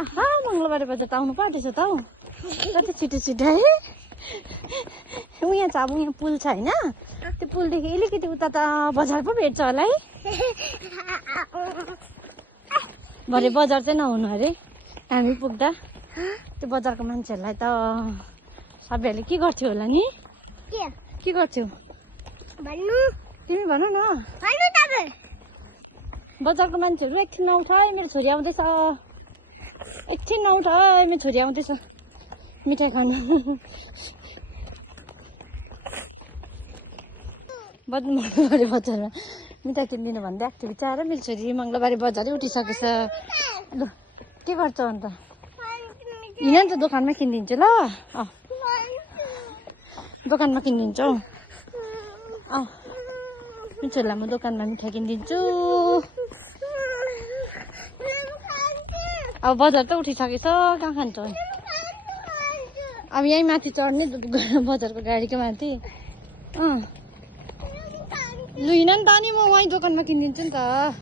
आहा मङ्गलबारे बजार त आउनु पर्दैछ त हौ कति छिटो छिटो है उहाँ छ अब यहाँ पुल छ होइन त्यो पुलदेखि अलिकति उता त बजार पो भेट्छ होला है भरे बजार चाहिँ नहुनु अरे हामी पुग्दा त्यो बजारको मान्छेहरूलाई त सबैहरूले के गर्थ्यो होला नि के गर्थ्यो तिमी भन न बजारको मान्छेहरू एकछिन नउठ है मेरो छोरी आउँदैछ एकछिन नउठ है मेरो छोरी आउँदैछ मिठाई खानु मङ्गलबारे बजारमा मिठाई किनिदिनु भन्दै आएको थियो बिचारा मेरो छोरी मङ्गलबारे बजारै उठिसकेछ ल के गर्छ अन्त हिँड नि त दोकानमा किनिदिन्छु ल दोकानमा किनिदिन्छु हौ मेरो छोरीलाई म दोकानमा मिठाई किनिदिन्छु अब बजार त उठिसकेछ कहाँ खान्छ अब यहीँ माथि चढ्ने बजारको गाडीको माथि लु हिँड नि त अनि म वहीँ दोकानमा किनिदिन्छु नि त